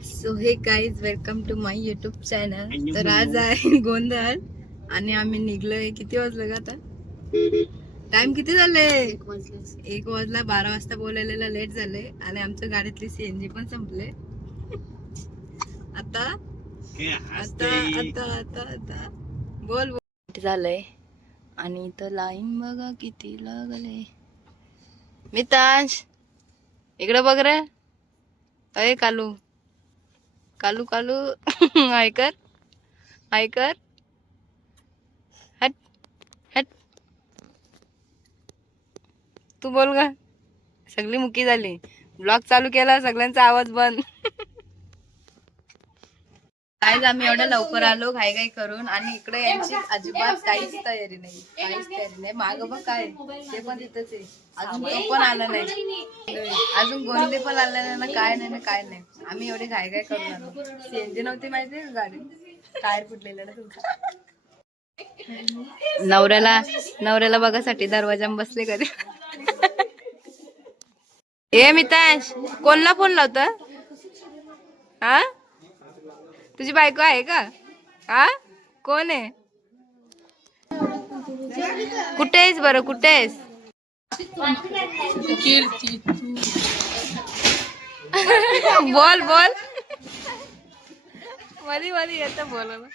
So hey guys, welcome to my YouTube channel. तर आज आहे गोंधळ आणि आम्ही निघलोय. किती वाजलं का आता? टाइम किती झाले? 1 वाजला. 12 वाजता बोलायला लेट झाले आणि आमच्या गाडीतली सीएनजी पण संपले. आता आता आता आता आता बोल बोल झालंय. आणि इथं लाईन बघा किती लागले. मितांश इकडे बघ रे. अरे कालू कालू कालू ऐकर ऐकर. हट हट. तू बोल ग. सगळी मुकी झाली. ब्लॉग चालू केला, सगळ्यांचा आवाज बंद. काहीच आम्ही एवढ्या लवकर आलो घाई घाई करून आणि इकडे यांची अजिबात काहीच तयारी नाही. काहीच तयारी नाही. माग बघ काय ते पण तिथंच आहे. अजून तो पण आला नाही. अजून गोंधळी पण आला नाही ना. काय नाही ना काय नाही. आम्ही एवढे घाई घाई करून आलो. सीएनजी नव्हती माहिती का गाडी. टायर फुटलेला ना तुमचा. नवऱ्याला बघासाठी दरवाजा बसले कधी. ए मितांश, कोणला फोन लावता? हा, तुझी बायको आहे का? हा, कोण आहे? कुठे आहेस बरं? कुठे आहेस? बोल बोल. मध्ये येतं बोलायला.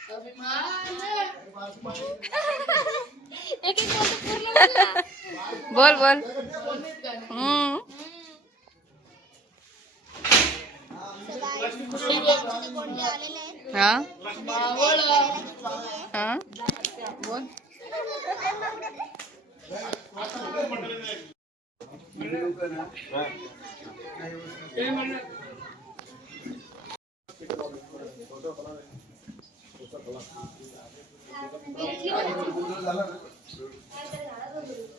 बोल बोल. हा हा बोल.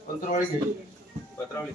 पंतरवाडी गेली. पत्रावळी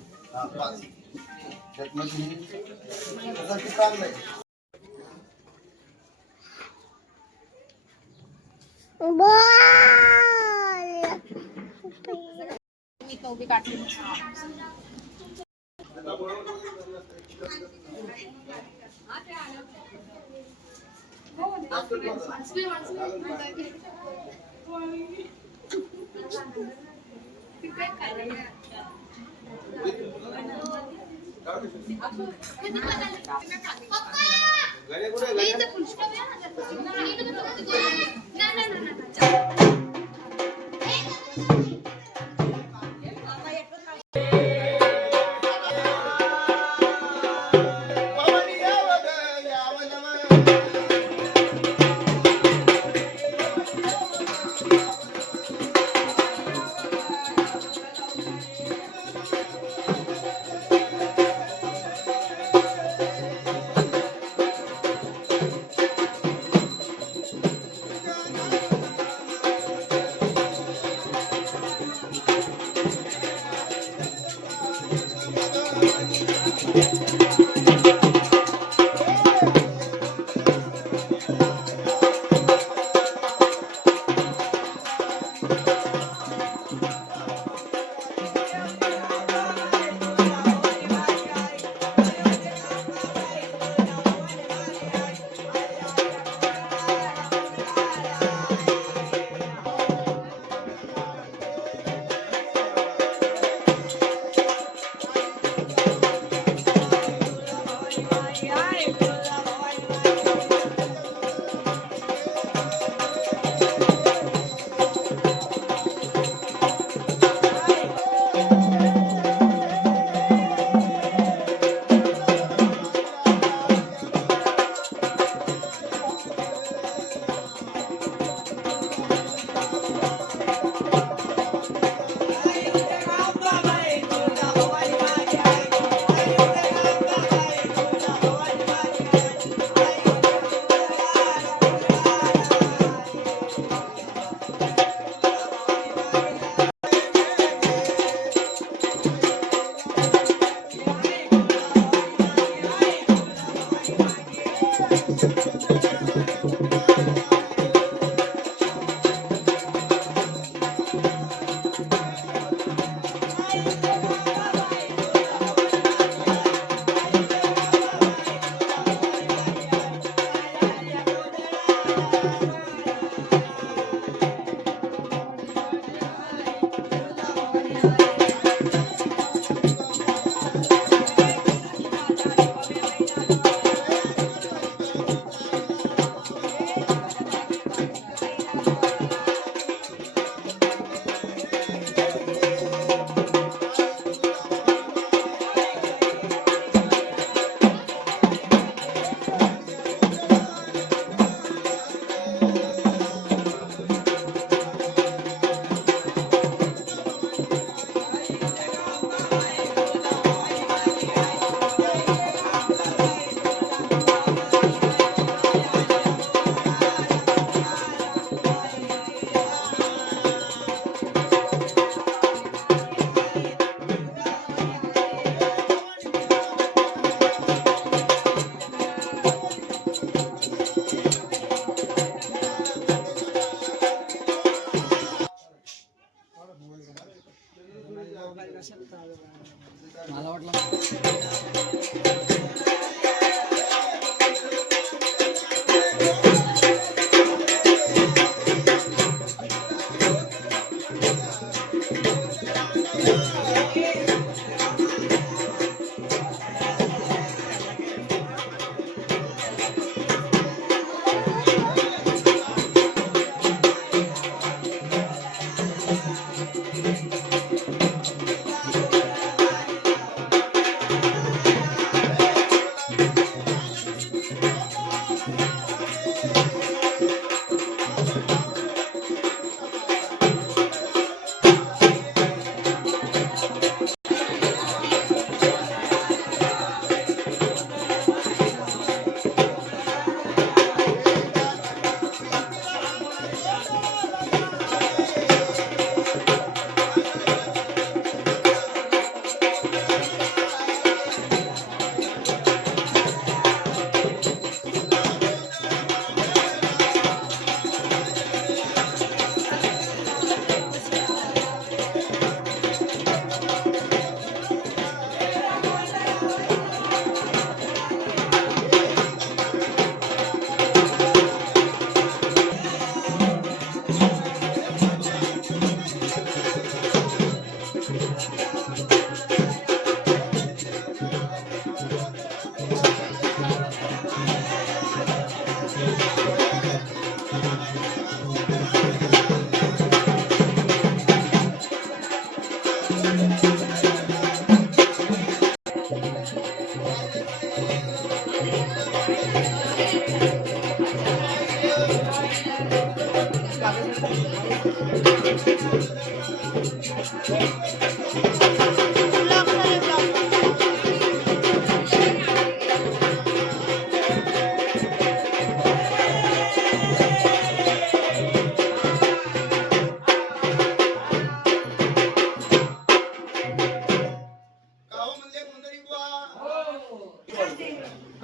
मला वाटलं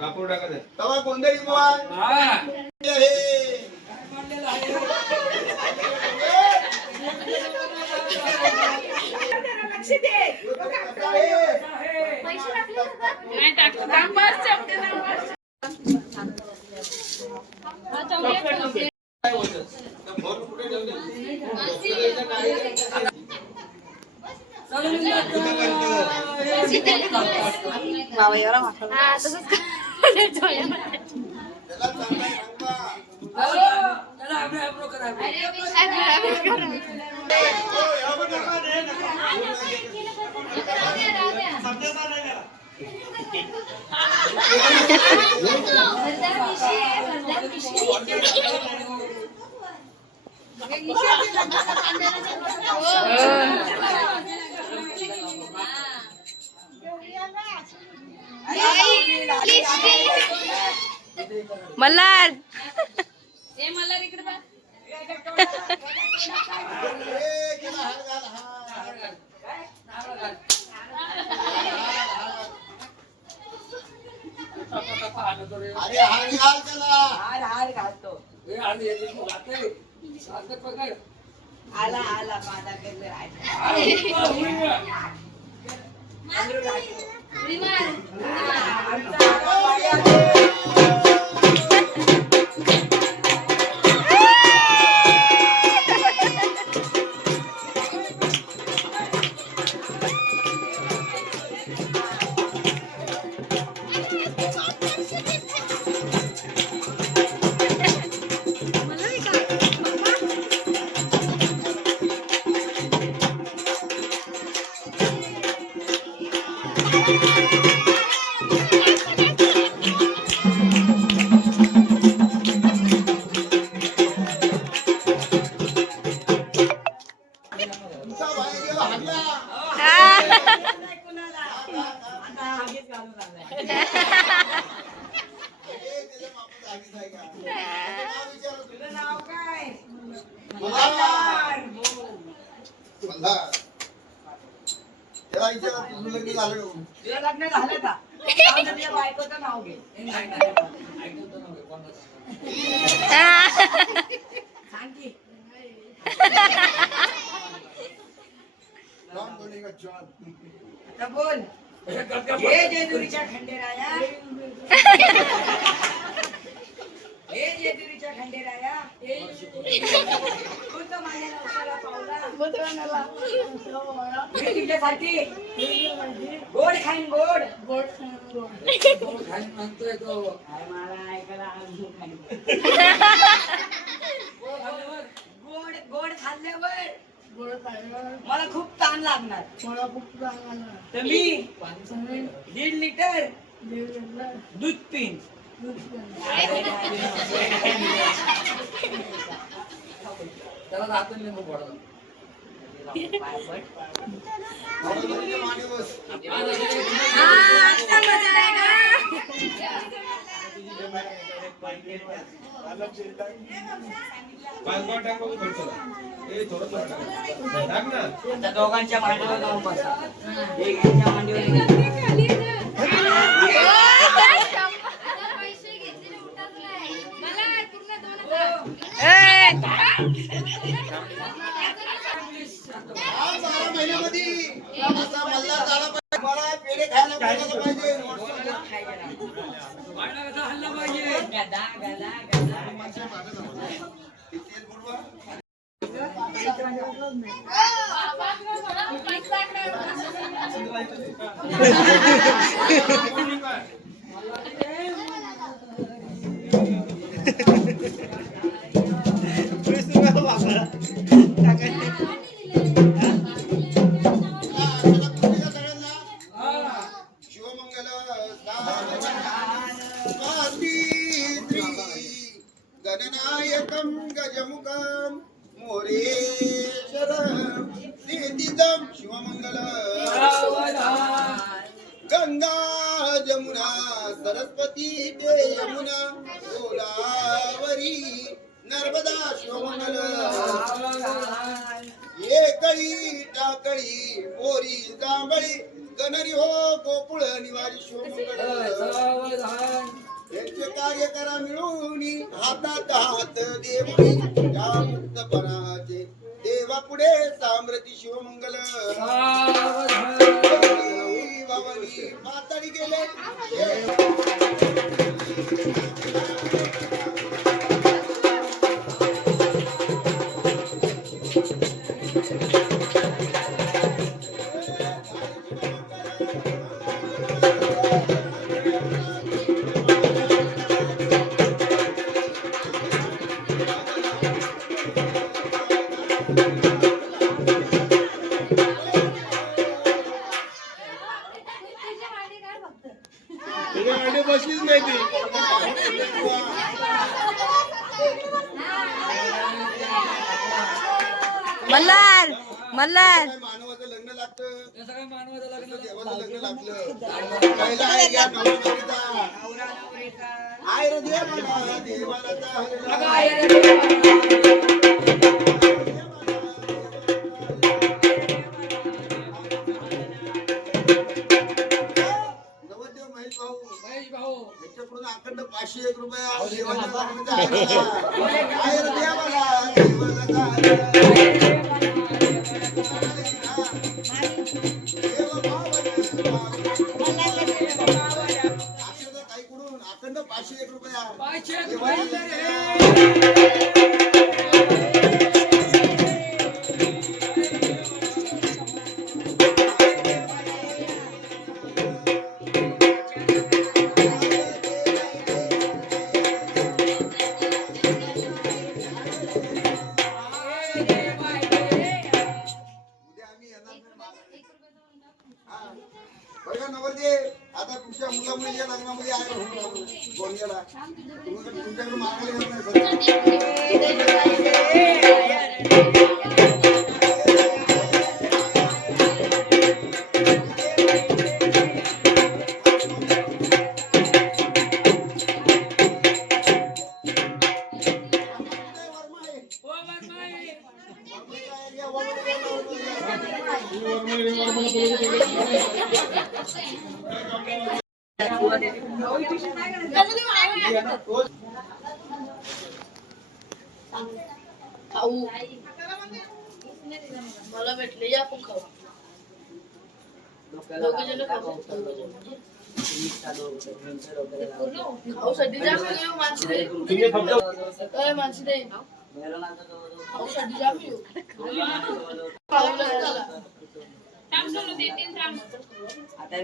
कापूर टाकत आहे तवा गोंधळी बुवा बाबा एवढा मासा मल्हार आला आला माझा लग्न झालं का बायकोचं नाव घे सांग की आता बोल हे जेजुरीच्या खंडेराया हे जेजुरीच्या खंडेराया तू तर माझ्या नवसाला पावला मी तुझ्यासाठी गोड खाईन गोड खाईन म्हणतोय तो काय मला ऐकायला अजून खाईन गोड गोड खाल्ल्यावर मला खूप ताण लागणार तर मी 1.5 लिटर दूध पिन त्याला राहतं लिंबू पडलं त्या दोघांच्या मांडीवर जाऊन बसा एकाच्या मांडीवर मला पेढे खायला पाहिजे गदा गदा गणनायकं गजमुखं मोरेश्वरं निदितं शिवमंगलं गंगा जमुना सरस्वती ते यमुना गोदावरी नर्मदा शिवमंगलं एकळी टाकळी पोरी जांभळी गणरी हो गोकुळ निवारी शिवमंगलं यांचे कार्य करा मिळून हातात हात देवणी या मुक्तपणाचे देवा पुढे साम्रती शिवमंगल बाबांनी माताडी गेले बसलीच नाही ती मल्हार मल्हार मानवाचं लग्न लागतं देवाचं लग्न लागलं पहिला आहे या नवरात्रीचा आय रे देवाला देवाला त्याच्याकडून अखंड 501 रुपया देवाच्या ताईकडून अखंड 501 रुपया नवरदे आता तुमच्या मुला मुलीच्या लग्नामध्ये आहे गोंदियाला तुमच्याकडे मागायला येत खाऊ मला भेटले या पण खाऊ आता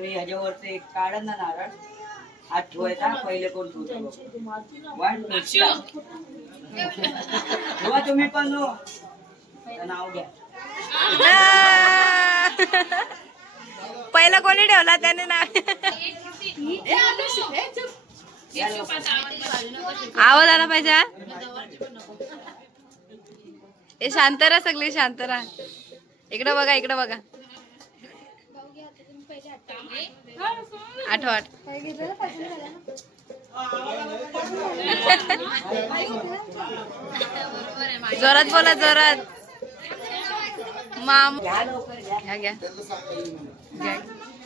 मी ह्याच्यावरती एक काढन ना नारळ हात ठेवायचा पहिले कोण ठेवतो ठेवा तुम्ही पण नाव घ्या. पहिला कोणी ठेवला त्याने ना आवाज आला पाहिजे हा? ए शांत राहा सगळे शांत राहा. इकडं बघा इकडं बघा. आठव जोरात बोला जोरात. माम घ्या घ्या घ्या.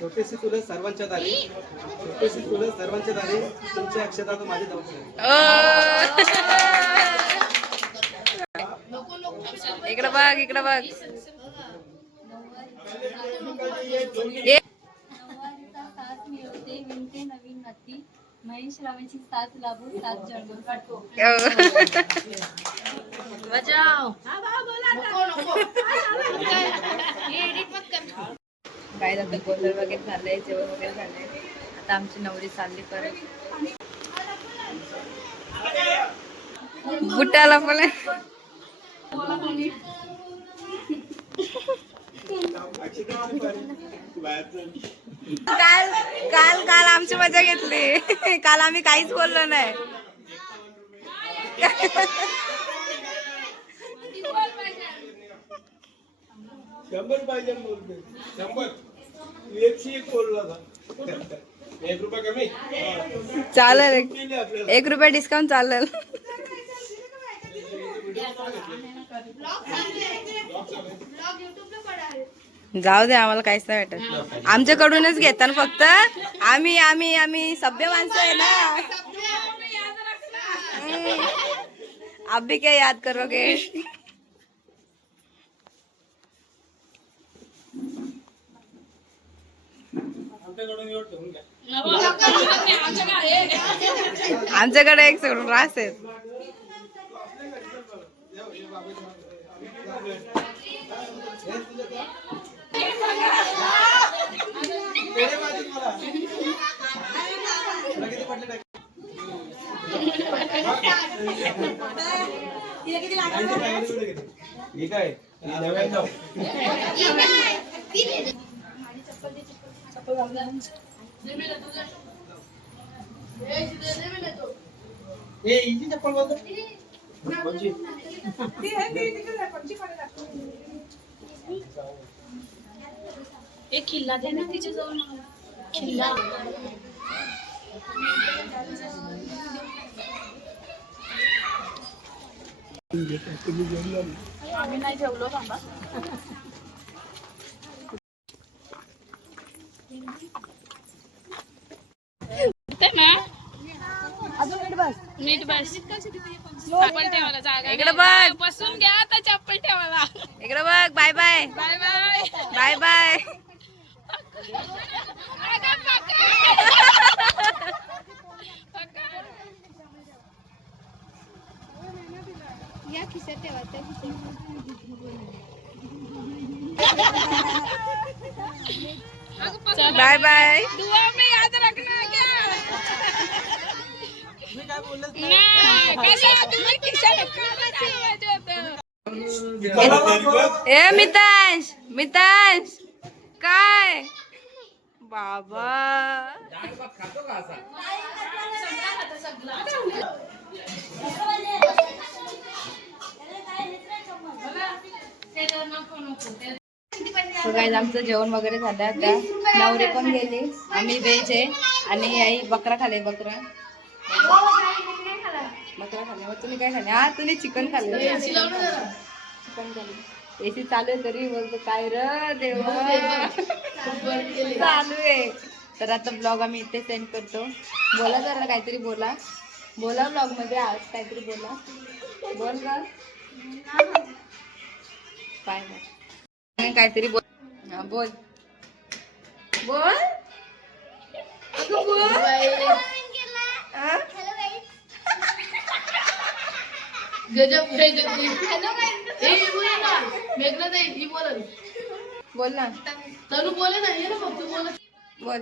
छोटीशी तुला सर्वांच्या दारी छोटीशी तुला सर्वांच्या दारी तुमच्या अक्षतात माझे दर्शन. इकडं बघ इकडं बघ. महेश रावांची साथ लाभो सात जन्म काय जातं गोंधळ वगैरे झालंय जेवण वगैरे झालंय. आता आमची नवरी चालली परत बुटाला पण काल काल काल आमची मजा घेतली. काल आम्ही काहीच बोललो नाही. शंभर पाहिजे बोलते 100 101 बोलला था 1 रुपया कमी चालेल 1 रुपया डिस्काउंट चालेल. जाऊ दे आम्हाला काहीच नाही वाटत. आमच्याकडूनच घेतात फक्त. आम्ही आम्ही आम्ही सभ्य माणसं आहे ना. आप भी क्या याद करोगे. आमच्याकडे एक सोडून रास आहे. ठीक आहे 99 ए इजी चप्पल बोलतो कोणची एक खिल्ला दे ना तिच्या जवळ. खिल्ला आम्ही नाही ठेवलो थांबा. नीट बस चप्पल ठेवायला जागा इकडे बघ बसून घ्या आता चप्पल ठेवायला. इकडे बघ. Bye bye bye bye bye bye. या खिशात ठेवा त्या बाय बाय. दुआ में याद रखना क्या. ए मितांश मितांश काय बाबा. So guys, आमचं जेवण वगैरे झालं. आता नवरी पण गेली. आम्ही व्हेज आहे आणि आई बकरा खाले. बकरा खाल्ले. मग तुम्ही काय खाल्ले. हा तुम्ही चिकन खाल्ले. चिकन खाल्ले. एसी चालू आहे तरी बोलतो काय र देवा चालू आहे. तर आता ब्लॉग आम्ही इथे सेंड करतो. बोला जरा काहीतरी बोला. बोला ब्लॉग मध्ये आज काहीतरी बोला. बोल का काय काहीतरी बोल. हा बोल बोल अगं बोल हा? बोल ना तनु बोले ना ये ना फक्त बोल बोल